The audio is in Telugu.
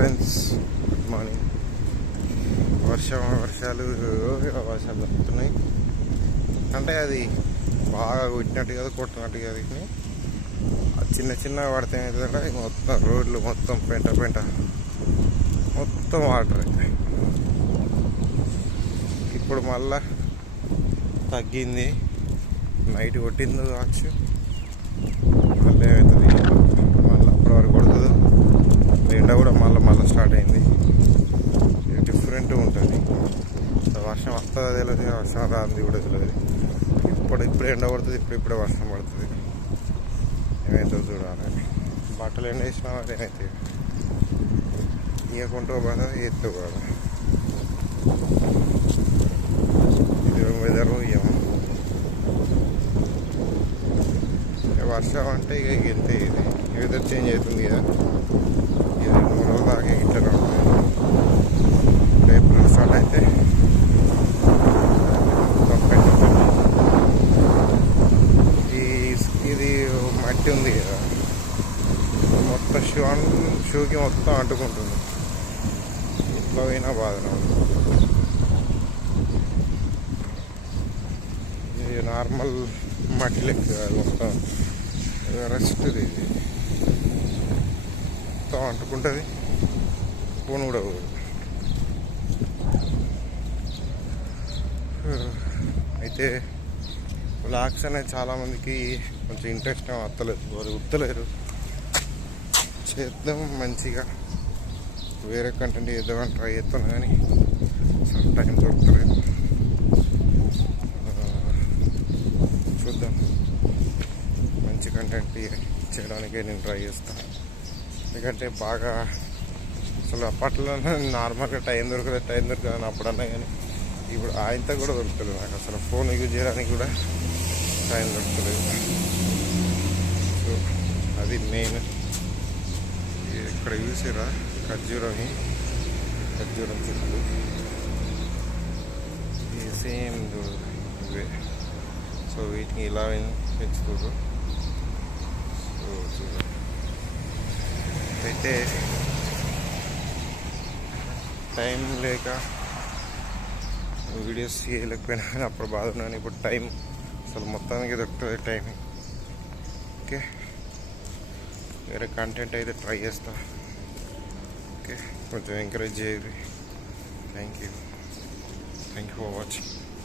ఫ్రెండ్స్ గుడ్ మార్నింగ్ వర్షం వర్షాలు వర్షాలు దొరుకుతున్నాయి అంటే అది బాగా కొట్టినట్టు కాదు కొట్టినట్టు కాదు చిన్న చిన్న పడితే ఏమవుతుందంటే మొత్తం రోడ్లు మొత్తం పెంట పెంట. మొత్తం వాటర్. ఇప్పుడు మళ్ళా తగ్గింది. నైట్ కొట్టింది కావచ్చు. మళ్ళీ అప్పటి వరకు కొడుతుంది ఎండ కూడా మళ్ళీ మళ్ళీ స్టార్ట్ అయింది డిఫరెంట్ ఉంటుంది వర్షం వస్తుందో తెలియదు వర్షం రాంది కూడా తెలియదు. ఇప్పుడు ఇప్పుడు ఎండ పడుతుంది ఇప్పుడు ఇప్పుడే వర్షం పడుతుంది. ఏమవుతుందో చూడాలి. బట్టలు ఎండ వేసినా మరి ఏమైతే? ఇవ్వకుంటూ బాధ ఎత్తు బాధ ఇది వెదర్ ఏమో వర్షం అంటే ఇక ఇంతే ఇది. వెదర్ చేంజ్ అవుతుంది కదా. ఇది మూడు రోజులు దాకా ఇట్లనే ఉంటుంది. ఏప్రిల్ స్టార్ట్ అయితే మొత్తం పెట్టుకుంటుంది. ఈ ఇది మట్టి ఉంది. కదా మొత్తం షూ షూకి మొత్తం అంటుకుంటుంది. ఇంట్లో పోయినా బాధన ఇది నార్మల్ మట్టి లెక్క కాదు మొత్తం రెస్ట్ ఇది. మొత్తం అంటుకుంటుంది. ఫోన్ కూడా పోదు. అయితే బ్లాగ్స్ అనేది చాలామందికి కొంచెం ఇంట్రెస్ట్ వస్తలేదు వారు ఉత్తలేరు చేద్దాం మంచిగా. వేరే కంటెంట్ చేద్దామని ట్రై చేస్తాను కానీ సమ్ టైం దొరకలేదు. చూద్దాం. మంచి కంటెంట్ చేయడానికి నేను ట్రై చేస్తాను ఎందుకంటే బాగా అసలు అప్పట్లో నార్మల్గా టైం దొరకలేదు టైం దొరకదని అప్పుడన్నా కానీ ఇప్పుడు ఆయనతో కూడా దొరుకుతుంది నాకు. అసలు ఫోన్ యూజ్ చేయడానికి కూడా టైం దొరకలేదు సో అది మెయిన్. ఇక్కడ చూసిరా? ఖర్జూరం ఖర్జూరం చెట్లు. ఈ సేమ్ ఇవే. సో వీటిని ఇలా పెంచుతారు సో చూడండి అయితే టైం లేక వీడియోస్ చేయలేకపోయినా అప్పుడు బాధ ఉన్నాను. ఇప్పుడు టైం అసలు మొత్తానికి దొరుకుతుంది టైమింగ్ ఓకే. వేరే కంటెంట్ అయితే ట్రై చేస్తా. ఓకే. కొంచెం ఎంకరేజ్ చేయాలి thank you thank you for watching